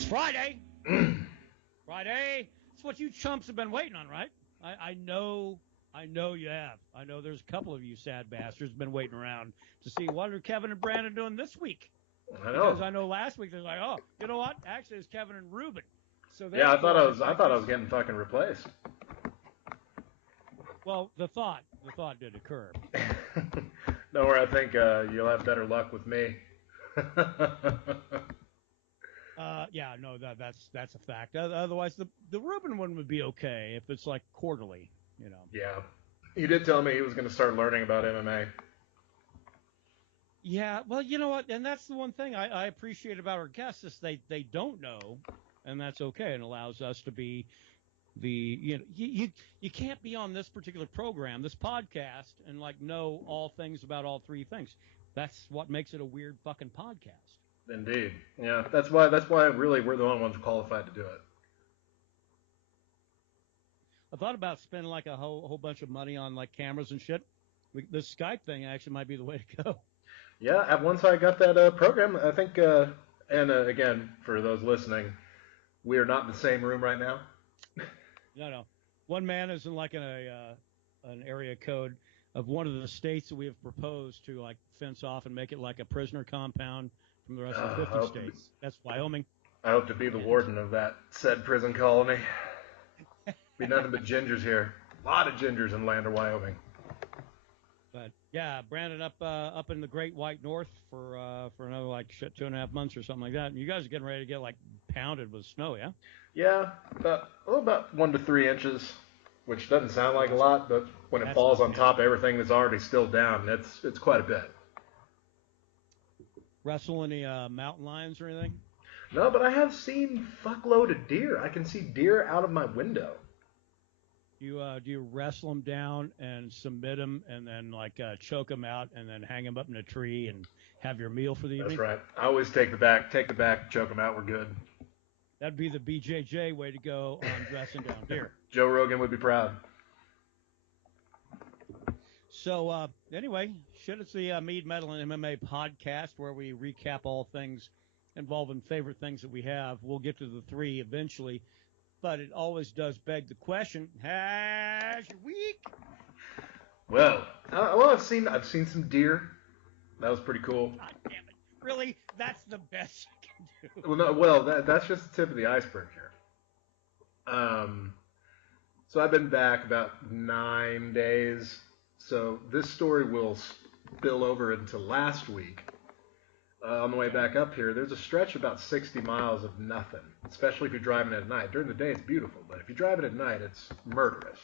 It's Friday. Friday. It's what you chumps have been waiting on, right? I know you have. I know there's a couple of you sad bastards been waiting around to see what are Kevin and Brandon doing this week. I know. Because I know last week they're like, oh, you know what? Actually, it's Kevin and Ruben. So yeah, I thought I was getting fucking replaced. Well, the thought did occur. Don't worry, I think you'll have better luck with me. Yeah, no, that's a fact. Otherwise, the Ruben one would be okay if it's like quarterly, you know. Yeah, he did tell me he was going to start learning about MMA. Yeah, well, you know what, and that's the one thing I appreciate about our guests is they don't know, and that's okay. It allows us to be you can't be on this particular program, this podcast, and like know all things about all three things. That's what makes it a weird fucking podcast. Indeed. Yeah, that's why really we're the only ones qualified to do it. I thought about spending like a whole bunch of money on like cameras and shit. The Skype thing actually might be the way to go. Yeah, once I got that program, I think, and again, for those listening, we are not in the same room right now. No. One man is in like an area code of one of the states that we have proposed to like fence off and make it like a prisoner compound from the rest of the 50 states. That's Wyoming. I hope to be the warden of that said prison colony. Be nothing but gingers here. A lot of gingers in Lander, Wyoming. But yeah, Brandon up in the Great White North for another like 2.5 months or something like that. And you guys are getting ready to get like pounded with snow, yeah? Yeah, about 1 to 3 inches, which doesn't sound like a lot, but when it falls on top of everything that's already still down, it's quite a bit. Wrestle any mountain lions or anything? No, but I have seen fuckload of deer. I can see deer out of my window. Do you wrestle them down and submit them and then like choke them out and then hang them up in a tree and have your meal for the evening? That's right. I always take the back, choke them out. We're good. That'd be the BJJ way to go on dressing down deer. Joe Rogan would be proud. So anyway, it's the Mead, Metal, and MMA podcast where we recap all things involving favorite things that we have. We'll get to the three eventually. But it always does beg the question: how's your week? Well, I've seen some deer. That was pretty cool. God damn it! Really, that's the best you can do. Well, that's just the tip of the iceberg here. So I've been back about 9 days. So this story will spill over into last week. On the way back up here, there's a stretch about 60 miles of nothing, especially if you're driving at night. During the day, it's beautiful, but if you're driving at night, it's murderous.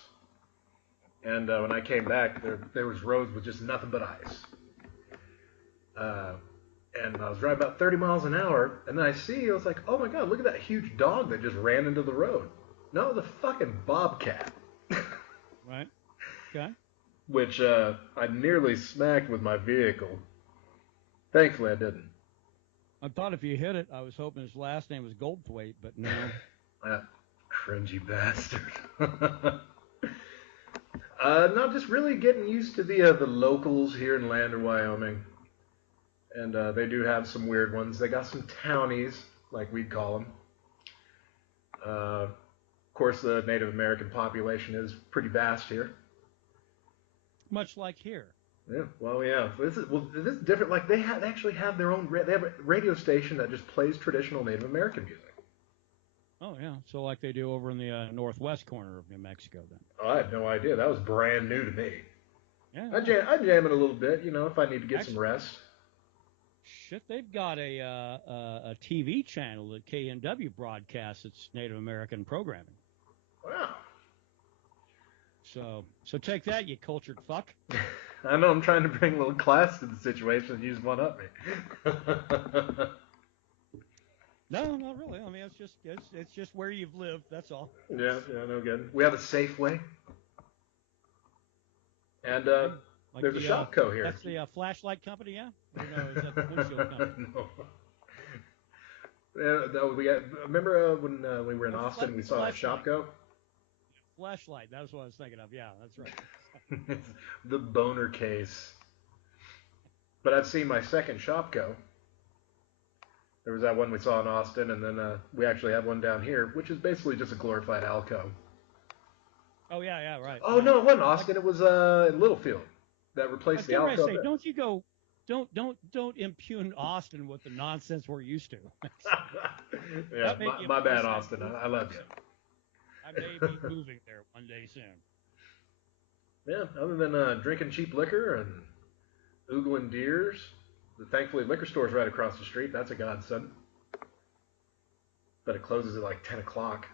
And when I came back, there was roads with just nothing but ice. And I was driving about 30 miles an hour, and then I was like, oh my god, look at that huge dog that just ran into the road. No, the fucking bobcat. Right. Okay. Which I nearly smacked with my vehicle. Thankfully, I didn't. I thought if you hit it, I was hoping his last name was Goldthwait, but no. That cringy bastard. No, just really getting used to the locals here in Lander, Wyoming. And they do have some weird ones. They got some townies, like we'd call them. Of course, the Native American population is pretty vast here. Much like here. Yeah, well, yeah. This is different. Like they actually have their own. They have a radio station that just plays traditional Native American music. Oh yeah, so like they do over in the northwest corner of New Mexico, then. Oh, I had no idea. That was brand new to me. Yeah. I jam it a little bit, if I need to get some rest. Shit, they've got a TV channel that KNW broadcasts its Native American programming. Wow. So take that, you cultured fuck. I know, I'm trying to bring a little class to the situation and you just one up me. No, not really. I mean, it's just where you've lived, that's all. Yeah, no good. We have a Safeway. And like there's a Shopco here. That's the flashlight company, yeah? Or no, is that the windshield company? No. Remember when we were in Austin, we saw a Shopco? Flashlight, that's what I was thinking of. Yeah, that's right. The boner case. But I've seen my second Shopco. There was that one we saw in Austin, and then we actually have one down here, which is basically just a glorified Alco. Oh yeah, right. Oh no, it wasn't Austin. It was in Littlefield that replaced the Alco. Say, don't you go? Don't impugn Austin with the nonsense we're used to. Yeah, my bad, Austin. I love you. I may be moving there one day soon. Yeah, other than drinking cheap liquor and oogling deers, thankfully liquor store's right across the street. That's a godsend. But it closes at like 10 o'clock.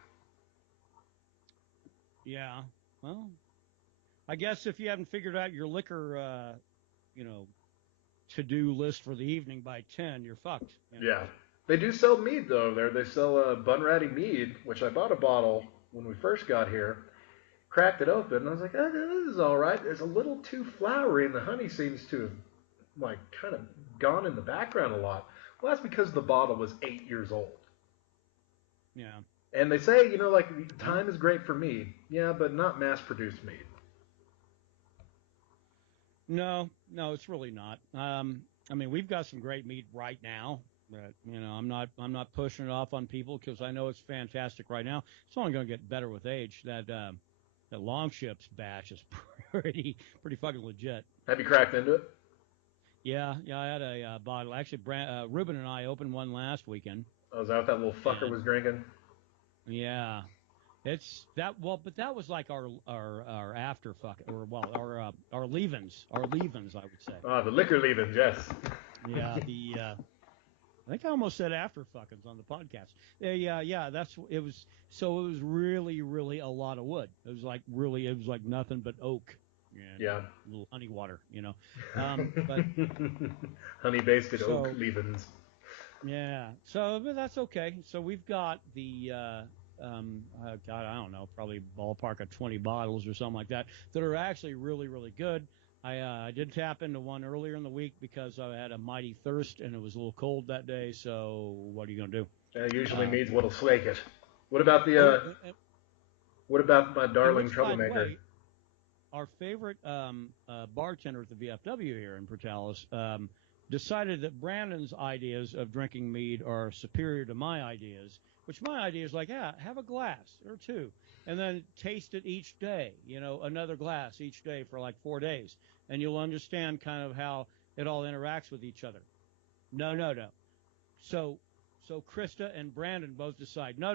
Yeah, well, I guess if you haven't figured out your liquor, to-do list for the evening by 10, you're fucked. You know? Yeah. They do sell mead, though. They sell Bunratty mead, which I bought a bottle when we first got here. Cracked it open, and I was like, this is all right. It's a little too flowery, and the honey seems to have, kind of gone in the background a lot. Well, that's because the bottle was 8 years old. Yeah. And they say, time is great for mead. Yeah, but not mass-produced mead. No, it's really not. We've got some great meat right now, but I'm not pushing it off on people because I know it's fantastic right now. It's only going to get better with age. That Long Ships batch is pretty fucking legit. Have you cracked into it? Yeah, I had a bottle. Actually, Ruben and I opened one last weekend. Oh, is that what that little fucker was drinking? Yeah. It's that but that was like our after fuck our leavings I would say. Oh, the liquor leavings, yes. Yeah, I think I almost said after fuckings on the podcast. Yeah, it was really really a lot of wood. It was like nothing but oak. And a little honey water, but honey basted oak leavings. Yeah, but that's okay. So we've got the God, I don't know, probably ballpark of 20 bottles or something like that are actually really, really good. I did tap into one earlier in the week because I had a mighty thirst and it was a little cold that day. So what are you gonna do? That usually means what'll slake it. What about what about my darling troublemaker? By the way, our favorite bartender at the VFW here in Portales decided that Brandon's ideas of drinking mead are superior to my ideas. Which my idea is have a glass or two, and then taste it each day. Another glass each day for like 4 days, and you'll understand kind of how it all interacts with each other. No. So Krista and Brandon both decide, no.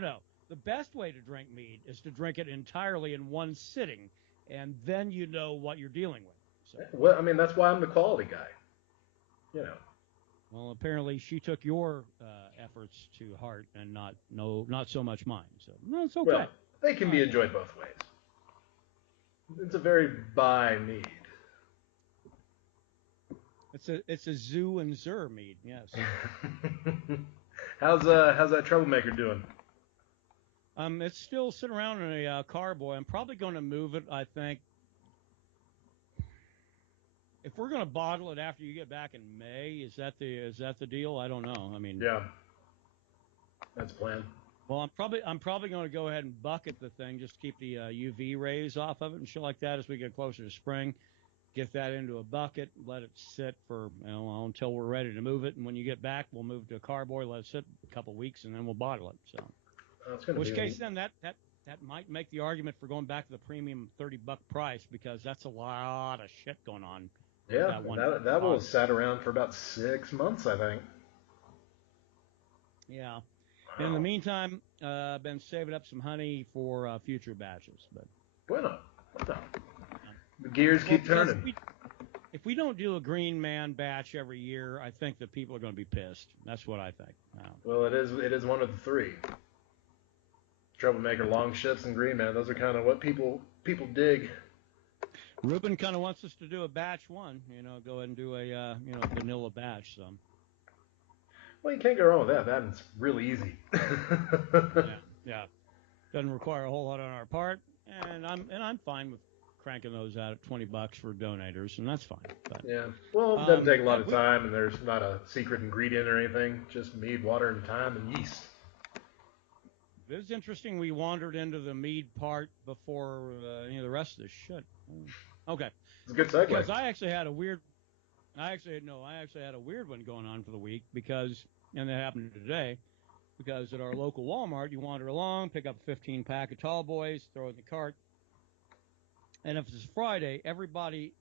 The best way to drink mead is to drink it entirely in one sitting, and then you know what you're dealing with. So. Well, that's why I'm the quality guy. Well, apparently she took your efforts to heart and not so much mine. So no, it's okay. Well, they can be enjoyed both ways. It's a very by mead. It's a zoo and zer mead, yes. How's that troublemaker doing? It's still sitting around in a carboy. I'm probably going to move it. I think. If we're going to bottle it after you get back in May, is that the deal? I don't know. Yeah, that's the plan. Well, I'm probably going to go ahead and bucket the thing, just keep the UV rays off of it and shit like that as we get closer to spring. Get that into a bucket, let it sit for until we're ready to move it, and when you get back, we'll move to a carboy, let it sit a couple weeks, and then we'll bottle it. So, in which case, then that might make the argument for going back to the premium $30 price because that's a lot of shit going on. Yeah, that will have sat around for about 6 months, I think. Yeah. Wow. In the meantime, I've been saving up some honey for future batches. But bueno. The gears keep turning. If we don't do a Green Man batch every year, I think that people are going to be pissed. That's what I think. Well, it is one of the three. Troublemaker, Long Ships, and Green Man. Those are kind of what people dig. Ruben kind of wants us to do a batch one, go ahead and do a, vanilla batch. So. Well, you can't go wrong with that. That's really easy. Yeah. Doesn't require a whole lot on our part, and I'm fine with cranking those out at $20 for donators, and that's fine. But, yeah. Well, it doesn't take a lot of time, and there's not a secret ingredient or anything. Just mead, water, and time, and yeast. It is interesting. We wandered into the mead part before the rest of this shit. Okay. It's a good segue. Because I actually had a weird I actually had a weird one going on for the week and that happened today, because at our local Walmart, you wander along, pick up a 15-pack of tall boys, throw it in the cart, and if it's Friday, everybody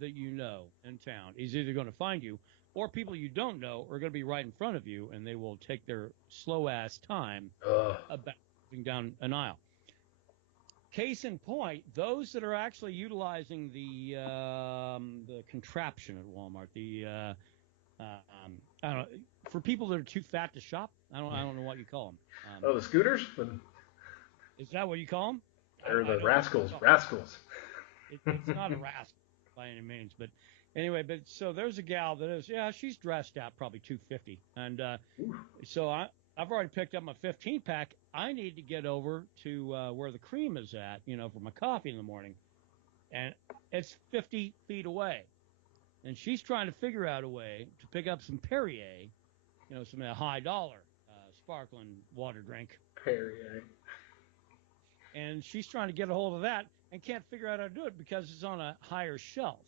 that you know in town is either going to find you, or people you don't know are going to be right in front of you, and they will take their slow-ass time about moving down an aisle. Case in point, those that are actually utilizing the contraption at Walmart, I don't know, for people that are too fat to shop, I don't know what you call them. The scooters? Is that what you call them? Or the rascals? Rascals. It's not a rascal by any means, but anyway. But so there's a gal that is, she's dressed out probably 250, and so I've already picked up my 15-pack. I need to get over to where the cream is at, for my coffee in the morning. And it's 50 feet away. And she's trying to figure out a way to pick up some Perrier, some high-dollar sparkling water drink. Perrier. And she's trying to get a hold of that and can't figure out how to do it because it's on a higher shelf.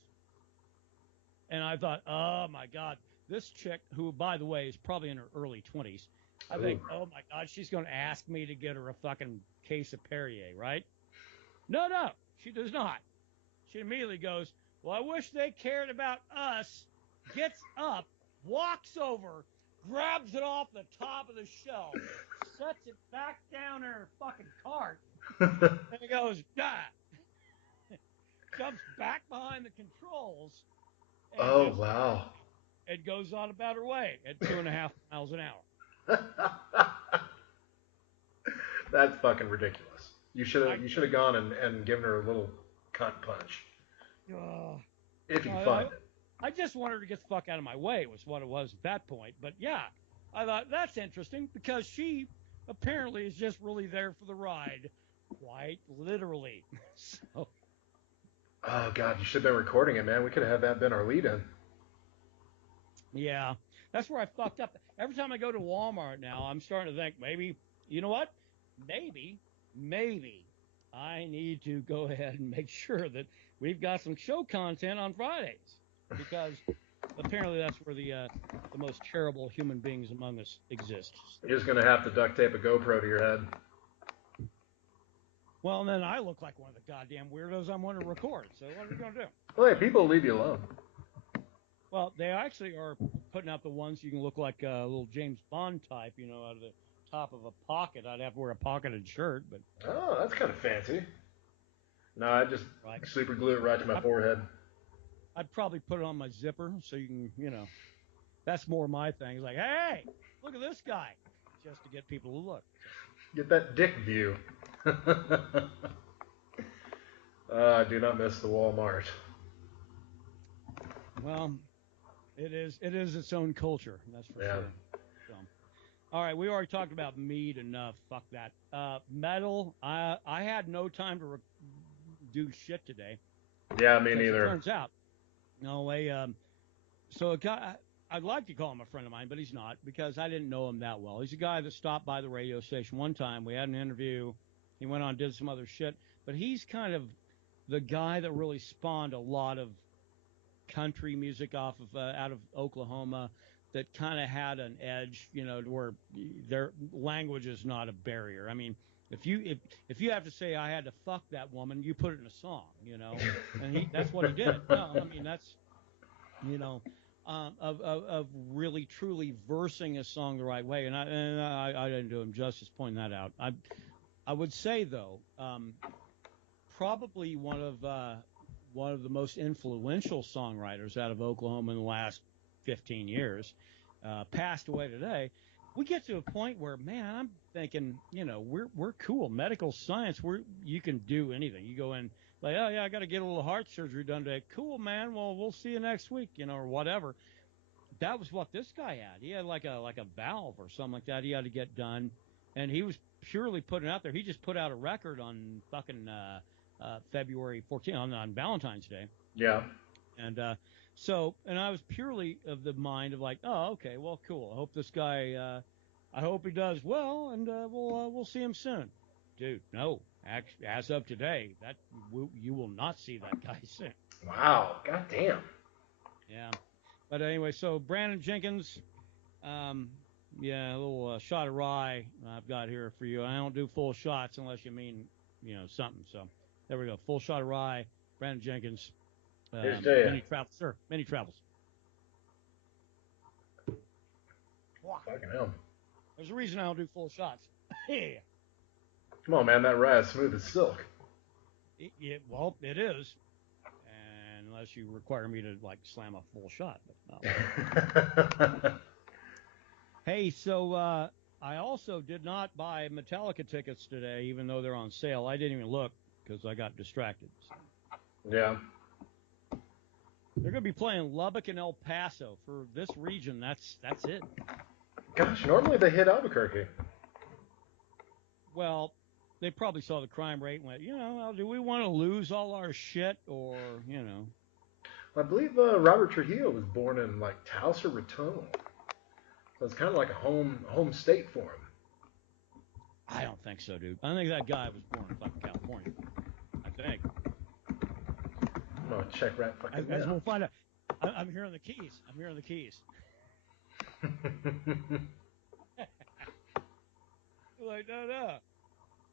And I thought, oh, my God, this chick, who, by the way, is probably in her early 20s, I think, oh, my God, she's going to ask me to get her a fucking case of Perrier, right? No, she does not. She immediately goes, well, I wish they cared about us, gets up, walks over, grabs it off the top of the shelf, sets it back down in her fucking cart, and it goes, jumps back behind the controls. Oh, wow. It goes on about her way at 2.5 miles an hour. That's fucking ridiculous. You should have gone and given her a little cunt punch. If you find it. I just wanted her to get the fuck out of my way was what it was at that point. But yeah, I thought that's interesting because she apparently is just really there for the ride, quite literally. So. Oh God, you should have been recording it, man. We could have had that been our lead-in. Yeah, that's where I fucked up. Every time I go to Walmart now, I'm starting to think maybe, you know what? Maybe I need to go ahead and make sure that we've got some show content on Fridays, because apparently that's where the most terrible human beings among us exist. You're just gonna have to duct tape a GoPro to your head. Well, and then I look like one of the goddamn weirdos I'm going to record. So what are we going to do? Well, hey, people leave you alone. Well, they actually are putting out the ones you can look like a little James Bond type, out of the top of a pocket. I'd have to wear a pocketed shirt, but. Oh, that's kind of fancy. No, I just super glue it right to my forehead. I'd probably put it on my zipper so you can, that's more my thing. It's like, hey, look at this guy, just to get people to look. Get that dick view. I do not miss the Walmart. Well, it is its own culture, that's for sure. So, all right, we already talked about Mead enough. Fuck that. Metal. I had no time to do shit today. Yeah, me neither. It turns out, no way. So a guy, I'd like to call him a friend of mine, but he's not, because I didn't know him that well. He's a guy that stopped by the radio station one time. We had an interview. He went on and did some other shit, but he's kind of the guy that really spawned a lot of country music out of Oklahoma that kind of had an edge, to where their language is not a barrier. I mean, if you have to say I had to fuck that woman, you put it in a song, and that's what he did. No, I mean that's, of really truly versing a song the right way, and I didn't do him justice pointing that out. I would say though, probably one of the most influential songwriters out of Oklahoma in the last 15 years, passed away today. We get to a point where, man, I'm thinking, we're cool. Medical science, you can do anything. You go in, like, oh yeah, I got to get a little heart surgery done today. Cool, man. Well, we'll see you next week, or whatever. That was what this guy had. He had like a valve or something like that. He had to get done, and he was purely putting it out there. He just put out a record on fucking February 14th on Valentine's Day. Yeah. And and I was purely of the mind of like, oh, okay, well, cool. I hope this guy, I hope he does well, and we'll see him soon. Dude, no. Actually, as of today, you will not see that guy soon. Wow. God damn. Yeah. But anyway, so Brandon Jenkins, yeah, a little shot of rye I've got here for you. I don't do full shots unless you mean, something. So there we go. Full shot of rye, Brandon Jenkins. Here's to you. Many travels, sir. Many travels. Fucking hell. There's a reason I don't do full shots. Yeah. Come on, man. That rye is smooth as silk. Well, it is. Unless you require me to, slam a full shot. But no. Hey, so I also did not buy Metallica tickets today, even though they're on sale. I didn't even look because I got distracted. So. Yeah. They're going to be playing Lubbock and El Paso. For this region, that's it. Gosh, normally they hit Albuquerque. Well, they probably saw the crime rate and went, do we want to lose all our shit or, I believe Robert Trujillo was born in, Taos or Raton. So it's kind of like a home state for him. I don't think so, dude. I think that guy was born in fucking California. I think. I'm going to check right fucking now. As we'll find out. I'm hearing the keys. No.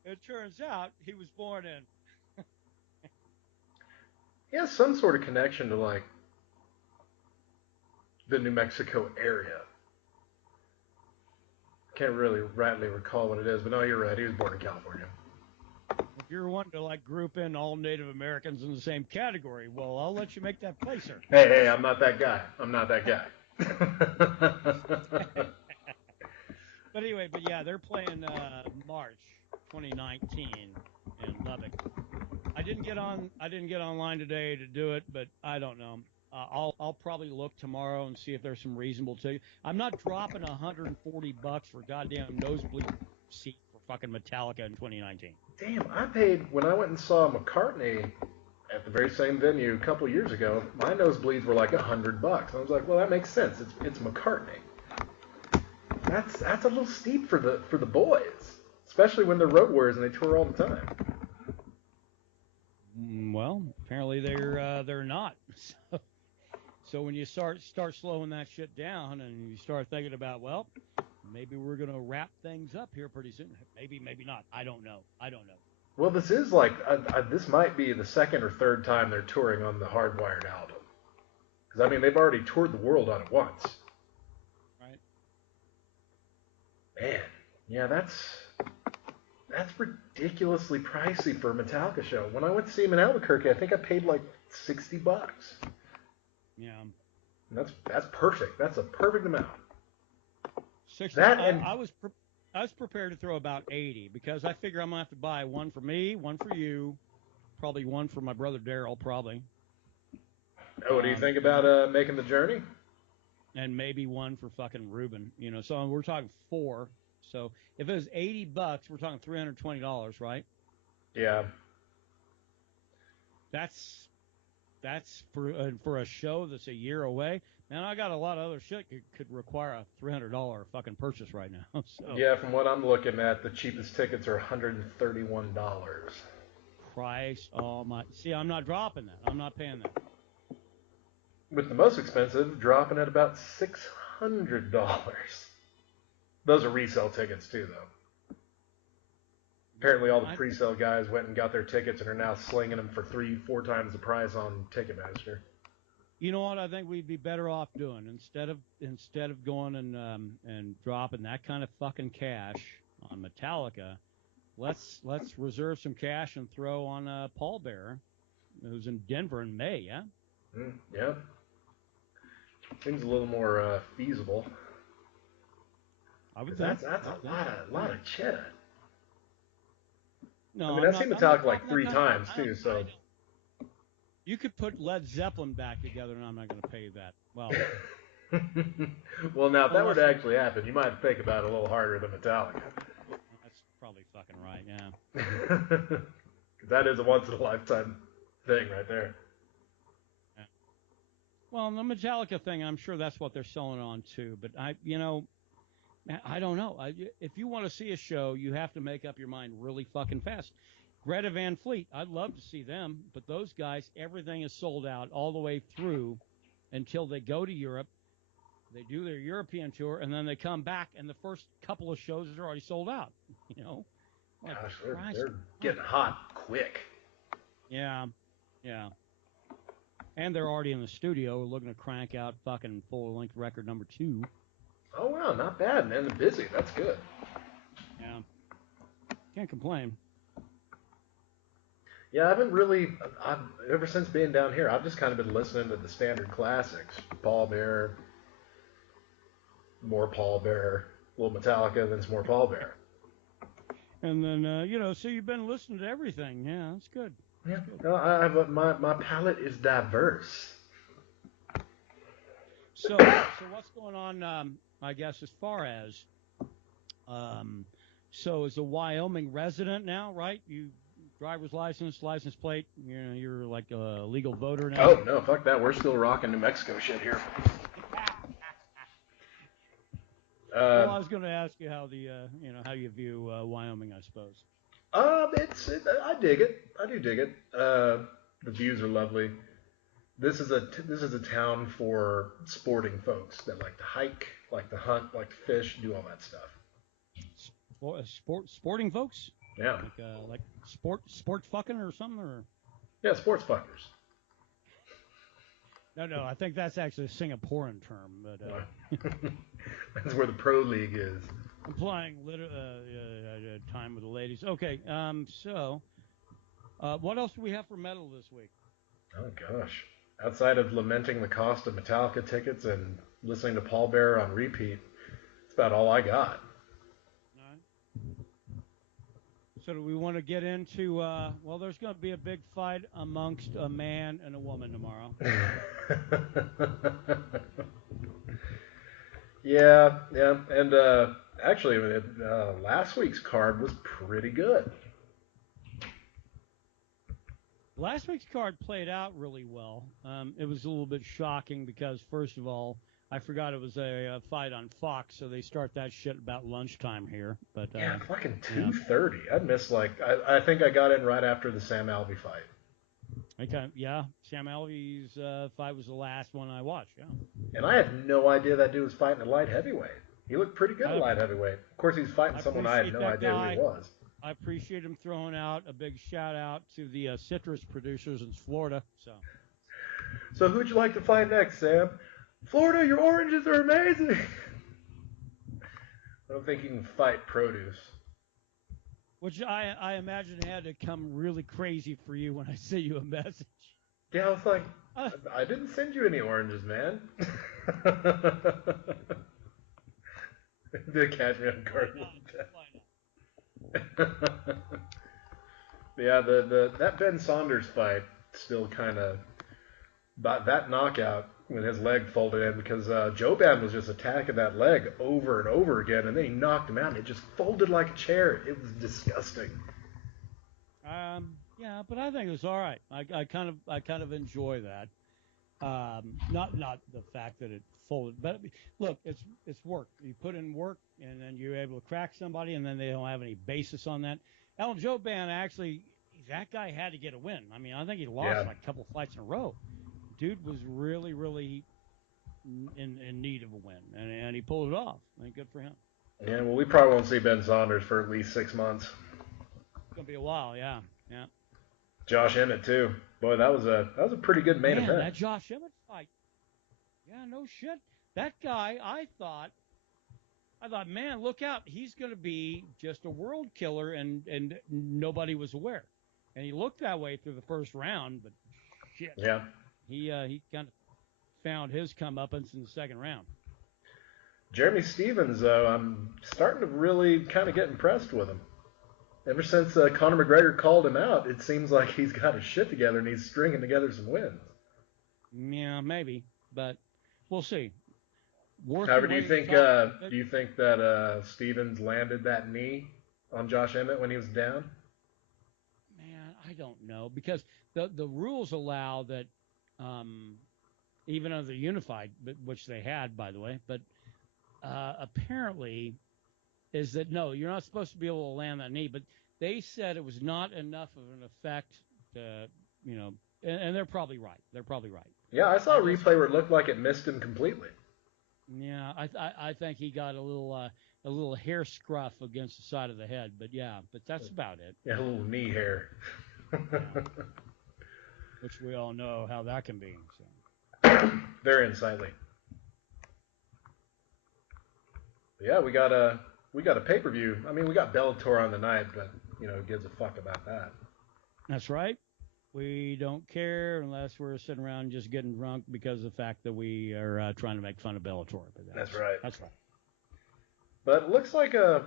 It turns out he was born in. He has some sort of connection to, the New Mexico area. Can't really rightly recall what it is, but no, you're right. He was born in California. If you're wanting to, group in all Native Americans in the same category, well, I'll let you make that play, sir. Hey, I'm not that guy. But anyway, yeah, they're playing March 2019 in Lubbock. I didn't get online today to do it, but I don't know. I'll probably look tomorrow and see if there's some reasonable tickets. I'm not dropping $140 for goddamn nosebleed seat for fucking Metallica in 2019. Damn, I paid when I went and saw McCartney at the very same venue a couple years ago. My nosebleeds were like $100. I was like, well, that makes sense. It's McCartney. That's a little steep for the boys, especially when they're road warriors and they tour all the time. Well, apparently they're not. So when you start slowing that shit down and you start thinking about, well, maybe we're gonna wrap things up here pretty soon. Maybe not. I don't know. Well, this is this might be the second or third time they're touring on the Hardwired album. Because they've already toured the world on it once. Right. Man, yeah, that's ridiculously pricey for a Metallica show. When I went to see him in Albuquerque, I think I paid $60. Yeah. And that's perfect. That's a perfect amount. 60. I was prepared to throw about 80 because I figure I'm gonna have to buy one for me, one for you, probably one for my brother Dral, probably. Oh, what do you think about making the journey? And maybe one for fucking Ruben. So we're talking 4. So if it was $80, we're talking $320, right? Yeah. That's for a show that's a year away. Man, I got a lot of other shit could require a $300 fucking purchase right now. So. Yeah, from what I'm looking at, the cheapest tickets are $131. Christ, oh my! See, I'm not dropping that. I'm not paying that. With the most expensive, dropping at about $600. Those are resale tickets too, though. Apparently, all the pre-sale guys went and got their tickets and are now slinging them for 3-4 times the price on Ticketmaster. You know what? I think we'd be better off doing instead of going and dropping that kind of fucking cash on Metallica. Let's reserve some cash and throw on Paul Bearer, who's in Denver in May. Yeah. Yeah. Seems a little more feasible. I would think that's a lot of cheddar. No, I've seen Metallica 3 times too, so. You could put Led Zeppelin back together, and I'm not going to pay you that. Well. Well, now if that were to actually happen, you might think about it a little harder than Metallica. That's probably fucking right, yeah. Because that is a once-in-a-lifetime thing right there. Yeah. Well, the Metallica thing, I'm sure that's what they're selling on too. But I don't know. If you want to see a show, you have to make up your mind really fucking fast. Greta Van Fleet, I'd love to see them, but those guys, everything is sold out all the way through until they go to Europe. They do their European tour, and then they come back, and the first couple of shows are already sold out. You know, like, Gosh, they're getting hot quick. Yeah. And they're already in the studio looking to crank out fucking full-length record number 2. Oh, wow, not bad, man. They're busy. That's good. Yeah. Can't complain. Yeah, ever since being down here, I've just kind of been listening to the standard classics. Paul Bearer, more Paul Bearer, a little Metallica, then some more Paul Bearer. And then, so you've been listening to everything. Yeah, that's good. Yeah, no, my palate is diverse. So what's going on, I guess, as far as, so as a Wyoming resident now, right? You driver's license plate, you're like a legal voter now. Oh, no, fuck that. We're still rocking New Mexico shit here. Well, I was going to ask you how how you view Wyoming, I suppose. I dig it. I do dig it. The views are lovely. This is a town for sporting folks that like to hike, like to hunt, like to fish, do all that stuff. Sporting folks? Yeah. Like sport fucking or something, or? Yeah, sports fuckers. No, I think that's actually a Singaporean term, but that's where the pro league is. Implying time with the ladies. Okay, so what else do we have for metal this week? Oh gosh, outside of lamenting the cost of Metallica tickets and listening to Paul Bearer on repeat, that's about all I got. So do we want to get into, there's going to be a big fight amongst a man and a woman tomorrow. Yeah, and actually, last week's card was pretty good. Last week's card played out really well. It was a little bit shocking because, first of all, I forgot it was a fight on Fox, so they start that shit about lunchtime here. But yeah, fucking 2:30. I missed I think I got in right after the Sam Alvey fight. Okay, yeah, Sam Alvey's fight was the last one I watched. Yeah. And I had no idea that dude was fighting a light heavyweight. He looked pretty good at light heavyweight. Of course, he's fighting someone I had no idea who he was. I appreciate him throwing out a big shout out to the citrus producers in Florida. So who'd you like to fight next, Sam? Florida, your oranges are amazing. I don't think you can fight produce. Which I imagine had to come really crazy for you when I sent you a message. Yeah, I was like, I didn't send you any oranges, man. They catch me on guard. Yeah, that Ben Saunders fight still kind of, that knockout when his leg folded in, because Joban was just attacking that leg over and over again, and then he knocked him out, and it just folded like a chair. It was disgusting. Yeah, but I think it was all right. I kind of enjoy that. Not the fact that it folded, but look, it's work. You put in work, and then you're able to crack somebody, and then they don't have any basis on that. Alan Joban, actually, that guy had to get a win. I mean, I think he lost like a couple of fights in a row. Dude was really, really in need of a win, and he pulled it off. And good for him. Yeah, well, we probably won't see Ben Saunders for at least 6 months. It's gonna be a while, yeah. Josh Emmett too. Boy, that was a pretty good main event. That Josh Emmett fight. Yeah, no shit. That guy, I thought, man, look out. He's going to be just a world killer, and nobody was aware. And he looked that way through the first round, but shit. Yeah. He kind of found his comeuppance in the second round. Jeremy Stevens, though, I'm starting to really kind of get impressed with him. Ever since Conor McGregor called him out, it seems like he's got his shit together and he's stringing together some wins. Yeah, maybe, but we'll see. However, do you think that Stevens landed that knee on Josh Emmett when he was down? Man, I don't know, because the rules allow that, even under the unified, which they had, by the way, but apparently is that no, you're not supposed to be able to land that knee, but they said it was not enough of an effect to, and they're probably right. Yeah, I saw a replay where it looked like it missed him completely. Yeah, I think he got a little hair scruff against the side of the head, but that's about it. Yeah, a little knee hair. Yeah. Which we all know how that can be. So. Very unsightly. Yeah, we got a pay-per-view. I mean, we got Bellator on the night, but who gives a fuck about that? That's right. We don't care unless we're sitting around just getting drunk because of the fact that we are trying to make fun of Bellator. But that's right. That's right. But it looks like a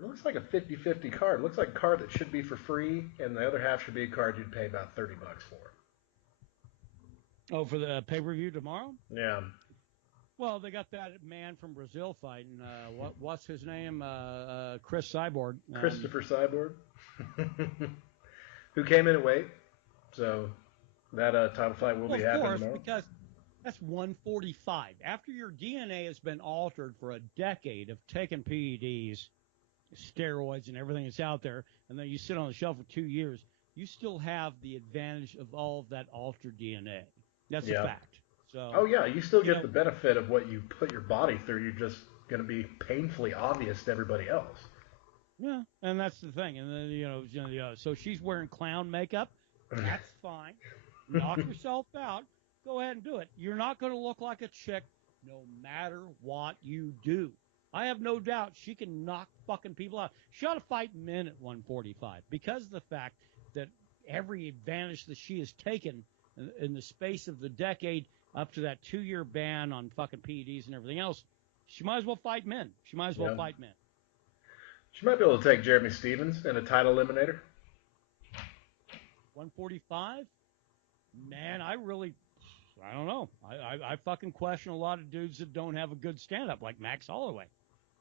50-50 card. It looks like a card that should be for free, and the other half should be a card you'd pay about $30 for. Oh, for the pay-per-view tomorrow? Yeah. Well, they got that man from Brazil fighting. What's his name? Chris Cyborg. Christopher Cyborg, who came in at weight. So that title fight will be happening tomorrow. Of course, because that's 145. After your DNA has been altered for a decade of taking PEDs, steroids, and everything that's out there, and then you sit on the shelf for 2 years, you still have the advantage of all of that altered DNA. That's a fact. So. Oh yeah, you still get the benefit of what you put your body through. You're just going to be painfully obvious to everybody else. Yeah, and that's the thing. And then so she's wearing clown makeup. That's fine. Knock yourself out. Go ahead and do it. You're not going to look like a chick no matter what you do. I have no doubt she can knock fucking people out. She ought to fight men at 145 because of the fact that every advantage that she has taken in the space of the decade up to that 2-year ban on fucking PEDs and everything else, she might as well fight men. She might as well fight men. She might be able to take Jeremy Stevens in a title eliminator. 145? Man, I don't know. I fucking question a lot of dudes that don't have a good stand-up, like Max Holloway.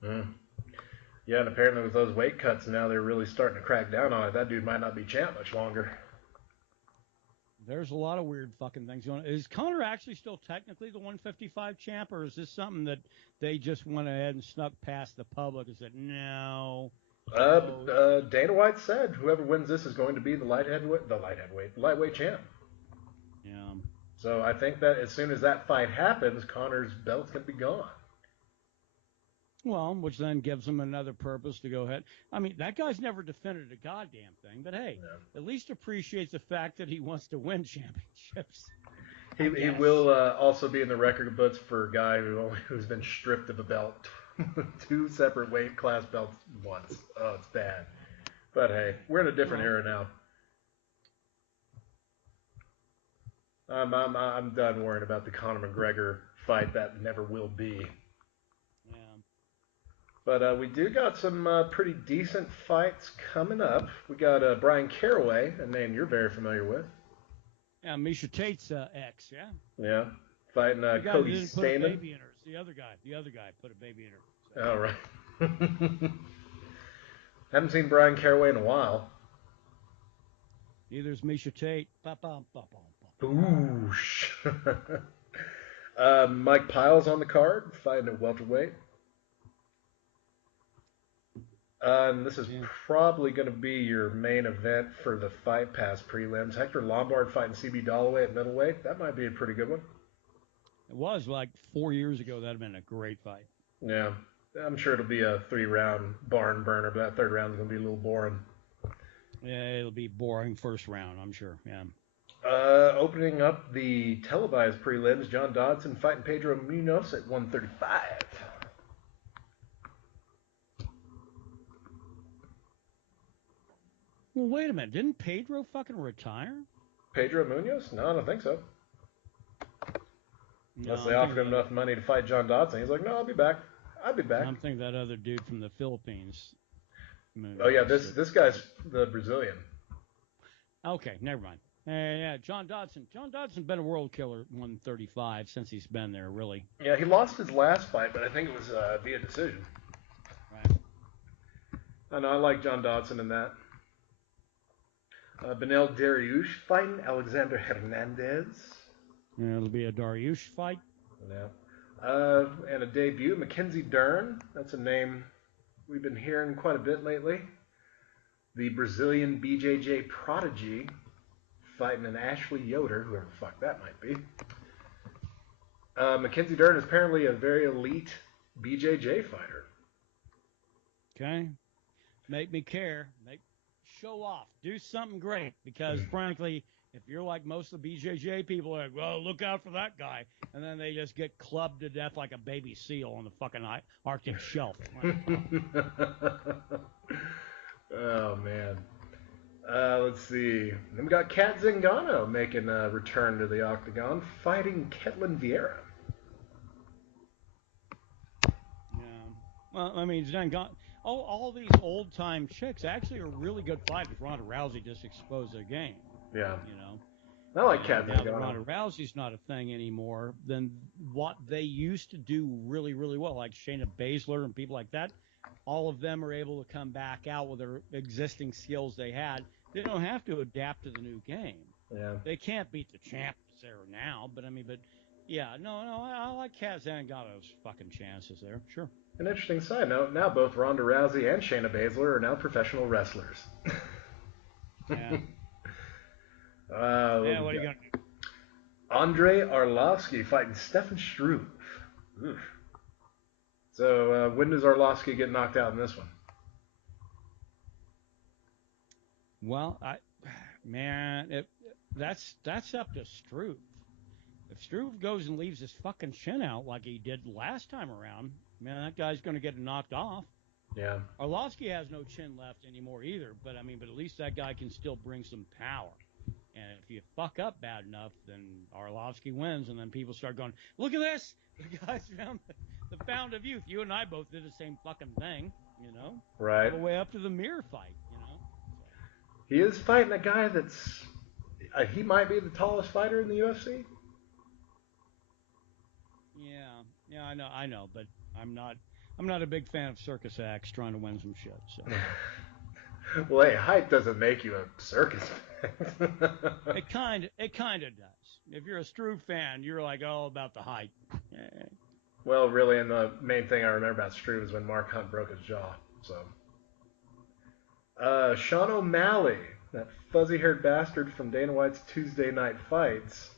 Yeah, and apparently with those weight cuts now, they're really starting to crack down on it. That dude might not be champ much longer. There's a lot of weird fucking things going on. Is Conor actually still technically the 155 champ, or is this something that they just went ahead and snuck past the public and said, no? Dana White said whoever wins this is going to be the lightweight champ. Yeah. So I think that as soon as that fight happens, Conor's belt's going to be gone. Well, which then gives him another purpose to go ahead. I mean, that guy's never defended a goddamn thing, but hey, at least appreciate the fact that he wants to win championships. He will also be in the record books for a guy who's been stripped of a belt. 2 separate weight class belts once. Oh, it's bad. But hey, we're in a different era now. I'm done worrying about the Conor McGregor fight that never will be. Yeah. But we do got some pretty decent fights coming up. We got Brian Caraway, a name you're very familiar with. Yeah, Misha Tate's ex, yeah? Yeah, fighting Cody Stamen. Put a baby in her. The other guy put a baby in her. So. Oh, right. Haven't seen Brian Caraway in a while. Neither's Misha Tate. Boosh. Mike Piles on the card, fighting at welterweight. And this is probably going to be your main event for the Fight Pass prelims. Hector Lombard fighting CB Dalloway at middleweight. That might be a pretty good one. It was like 4 years ago. That would have been a great fight. Yeah. I'm sure it'll be a 3-round barn burner, but that 3rd round is going to be a little boring. Yeah, it'll be boring first round, I'm sure. Yeah. Opening up the televised prelims, John Dodson fighting Pedro Munoz at 135. Well, wait a minute. Didn't Pedro fucking retire? Pedro Munoz? No, I don't think so. Unless No, they offered him enough money to fight John Dodson. He's like, no, I'll be back. I'm thinking that other dude from the Philippines. Oh, yeah, this guy's the Brazilian. Okay, never mind. Yeah, John Dodson. John Dodson's been a world killer at 135 since he's been there, really. Yeah, he lost his last fight, but I think it was via decision. Right. I know, I like John Dodson in that. Benel Dariush fighting Alexander Hernandez. Yeah, it'll be a Dariush fight. Yeah. And a debut, Mackenzie Dern. That's a name we've been hearing quite a bit lately. The Brazilian BJJ prodigy fighting an Ashley Yoder, whoever the fuck that might be. Mackenzie Dern is apparently a very elite BJJ fighter. Okay. Make me care. Show off. Do something great. Because frankly, if you're like most of the BJJ people, are like, well, look out for that guy, and then they just get clubbed to death like a baby seal on the fucking Arctic shelf. Oh man. Let's see. Then we got Kat Zingano making a return to the octagon, fighting Ketlin Vieira. Yeah. Well, I mean, Zingano. All these old time chicks actually are really good fighters. Ronda Rousey just exposed their game. Yeah. You know. I like Kat Now Zingano. that Ronda Rousey's not a thing anymore, then what they used to do really, really well, like Shayna Baszler and people like that, all of them are able to come back out with their existing skills they had. They don't have to adapt to the new game. Yeah. They can't beat the champs there now, but yeah, no, I like Kat Zingano's fucking chances there, sure. An interesting side note, now both Ronda Rousey and Shayna Baszler are now professional wrestlers. Yeah. What are you going to do? Andrei Arlovsky fighting Stefan Struve. Oof. So when does Arlovsky get knocked out in this one? Well, that's up to Struve. If Struve goes and leaves his fucking chin out like he did last time around, man, that guy's going to get knocked off. Yeah. Arlovsky has no chin left anymore either, but at least that guy can still bring some power. And if you fuck up bad enough, then Arlovsky wins, and then people start going, look at this! The guy's found the found of youth. You and I both did the same fucking thing, you know? Right. All the way up to the mirror fight, you know? He is fighting a guy that's... he might be the tallest fighter in the UFC. Yeah, I know, but I'm not a big fan of circus acts trying to win some shit, so... Well, hey, height doesn't make you a circus fan. It kind of does. If you're a Struve fan, you're like all about the height. Well, really, and the main thing I remember about Struve is when Mark Hunt broke his jaw. So, Sean O'Malley, that fuzzy-haired bastard from Dana White's Tuesday Night Fights,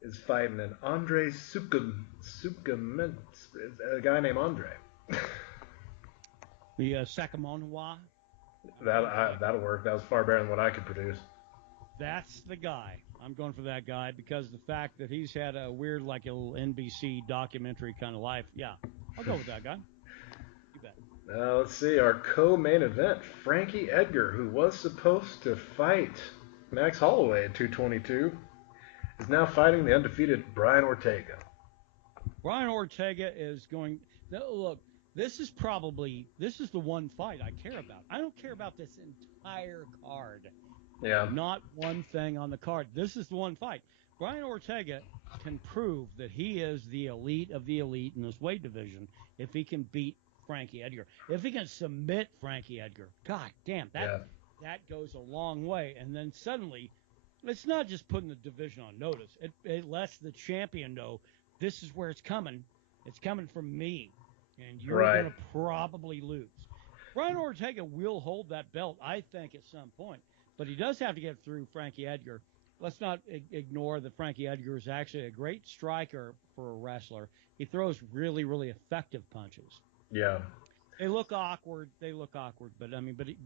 is fighting an Andre Sukumin, a guy named Andre. The Sakamonawa. That'll work. That was far better than what I could produce. That's the guy. I'm going for that guy because the fact that he's had a weird, like a little NBC documentary kind of life. Yeah, I'll go with that guy. You bet. Let's see. Our co-main event, Frankie Edgar, who was supposed to fight Max Holloway at 222, is now fighting the undefeated Brian Ortega. Brian Ortega is going... Look, this is the one fight I care about. I don't care about this entire card. Yeah. Not one thing on the card. This is the one fight. Brian Ortega can prove that he is the elite of the elite in this weight division if he can beat Frankie Edgar. If he can submit Frankie Edgar. God damn, that goes a long way. And then suddenly, it's not just putting the division on notice. It lets the champion know this is where it's coming. It's coming from me. And you're going to probably lose. Brian Ortega will hold that belt, I think, at some point. But he does have to get through Frankie Edgar. Let's not ignore that Frankie Edgar is actually a great striker for a wrestler. He throws really, really effective punches. Yeah. They look awkward, but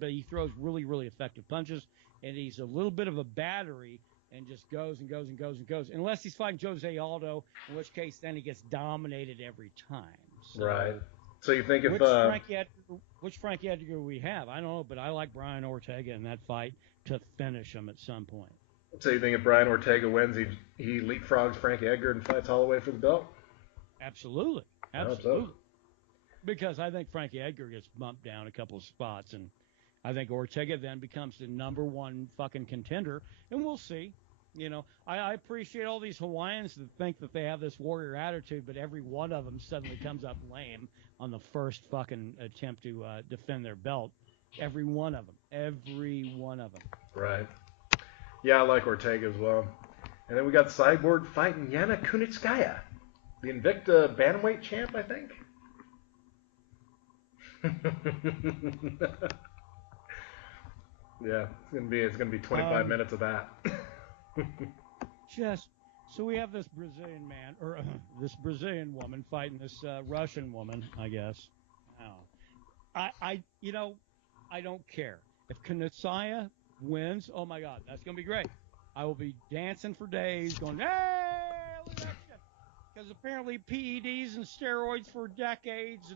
he throws really, really effective punches, and he's a little bit of a battery and just goes and goes and goes and goes. Unless he's fighting Jose Aldo, in which case then he gets dominated every time. So, right. So you think if which Frankie Edgar we have? I don't know, but I like Brian Ortega in that fight to finish him at some point. So you think if Brian Ortega wins, he leapfrogs Frankie Edgar and fights Holloway for the belt? Absolutely. So. Because I think Frankie Edgar gets bumped down a couple of spots, and I think Ortega then becomes the number one fucking contender, and we'll see. You know, I appreciate all these Hawaiians that think that they have this warrior attitude, but every one of them suddenly comes up lame on the first fucking attempt to defend their belt. Every one of them. Right. Yeah, I like Ortega as well. And then we got Cyborg fighting Yana Kunitskaya, the Invicta Bantamweight champ, I think. Yeah, it's gonna be 25 minutes of that. Just So we have this Brazilian man, or this Brazilian woman fighting this Russian woman, I guess. Oh. I don't care. If Kanetsaya wins, oh my God, that's going to be great. I will be dancing for days going, hey, look at that shit. Because apparently PEDs and steroids for decades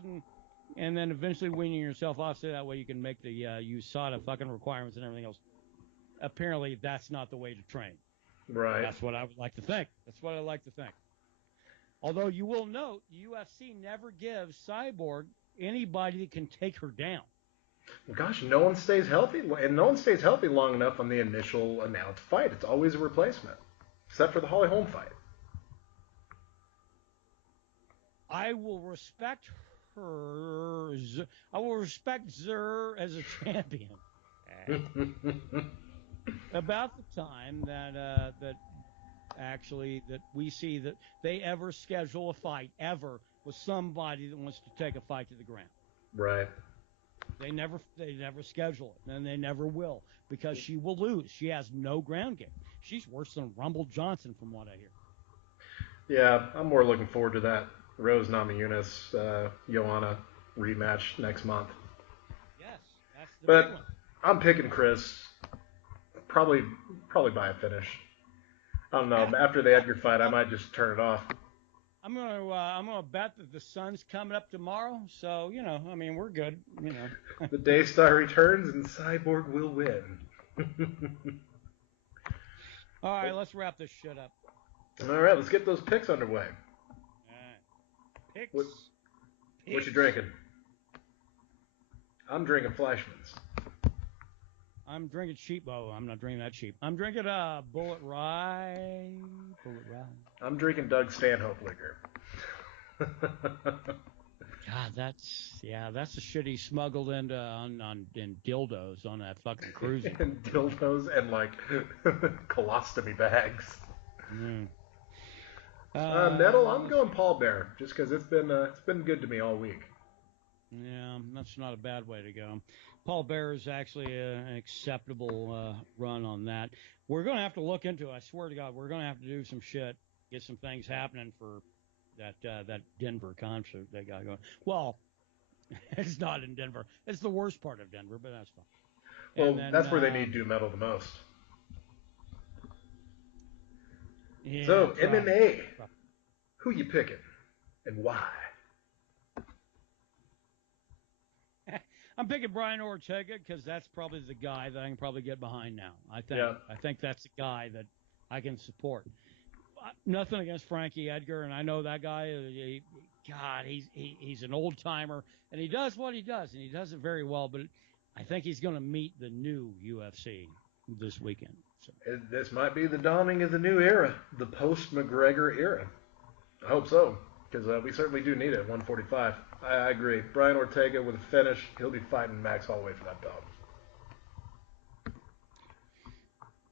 and then eventually weaning yourself off so that way you can make the USADA fucking requirements and everything else. Apparently that's not the way to train. Right. That's what I would like to think. That's what I like to think. Although you will note, the UFC never gives Cyborg anybody that can take her down. Gosh, no one stays healthy, and no one stays healthy long enough on the initial announced fight. It's always a replacement, except for the Holly Holm fight. I will respect her. I will respect Zer as a champion. About the time that that we see that they ever schedule a fight ever with somebody that wants to take a fight to the ground. Right. They never schedule it, and they never will, because she will lose. She has no ground game. She's worse than Rumble Johnson, from what I hear. Yeah, I'm more looking forward to that Rose Namajunas Joanna rematch next month. Yes, that's the big one. But I'm picking Chris, probably by a finish. I don't know. After they have your fight, I might just turn it off. I'm gonna bet that the sun's coming up tomorrow, so I mean, we're good. The Daystar returns and Cyborg will win. All right, let's wrap this shit up. All right, let's get those picks underway. All right. Picks. What you drinking? I'm drinking Fleischmann's. I'm drinking cheap. Oh, I'm not drinking that cheap. I'm drinking Bullet Rye. I'm drinking Doug Stanhope liquor. God, that's the shit he smuggled into in dildos on that fucking cruiser. And dildos and like colostomy bags. Mm. Nettle, I'm going Paul Bear just because it's been good to me all week. Yeah, that's not a bad way to go. Paul Bear is actually an acceptable run on that. We're going to have to look into it. I swear to God, we're going to have to do some shit, get some things happening for that Denver concert they got going. Well, it's not in Denver. It's the worst part of Denver, but that's fine. Well, then, that's where they need doom metal the most. Yeah, so, MMA, who you picking and why? I'm picking Brian Ortega because that's probably the guy that I can probably get behind now. I think that's the guy that I can support. Nothing against Frankie Edgar, and I know that guy. He's an old timer, and he does what he does, and he does it very well. But I think he's going to meet the new UFC this weekend. So. This might be the dawning of the new era, the post-McGregor era. I hope so, because we certainly do need it at 145. I agree. Brian Ortega with a finish. He'll be fighting Max Holloway for that belt.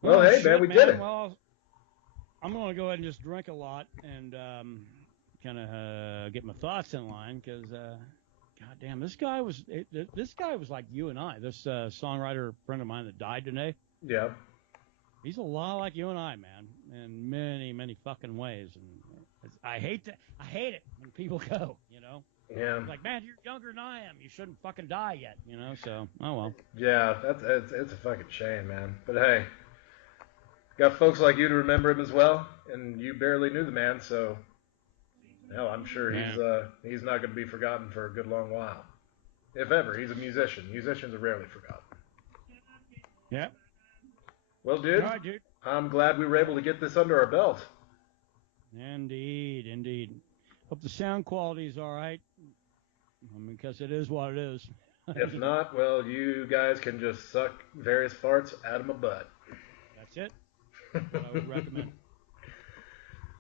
Well, hey, man, we did it. Well, I'm going to go ahead and just drink a lot and kind of get my thoughts in line because, goddamn, this guy was like you and I. This songwriter friend of mine that died today. Yeah. He's a lot like you and I, man, in many, many fucking ways. And I hate it when people go, Yeah. Like, man, you're younger than I am. You shouldn't fucking die yet, So, oh well. Yeah, it's a fucking shame, man. But hey, got folks like you to remember him as well, and you barely knew the man, so hell, I'm sure he's not going to be forgotten for a good long while, if ever. He's a musician. Musicians are rarely forgotten. Yep. Well, dude, all right, dude, I'm glad we were able to get this under our belt. Indeed. Hope the sound quality is all right. Because it is what it is. If not, well, you guys can just suck various farts out of my butt. That's it. That's what I would recommend.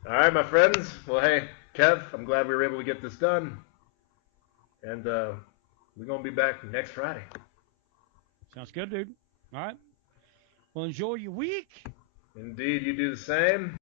All right, my friends. Well, hey, Kev, I'm glad we were able to get this done. And we're going to be back next Friday. Sounds good, dude. All right. Well, enjoy your week. Indeed, you do the same.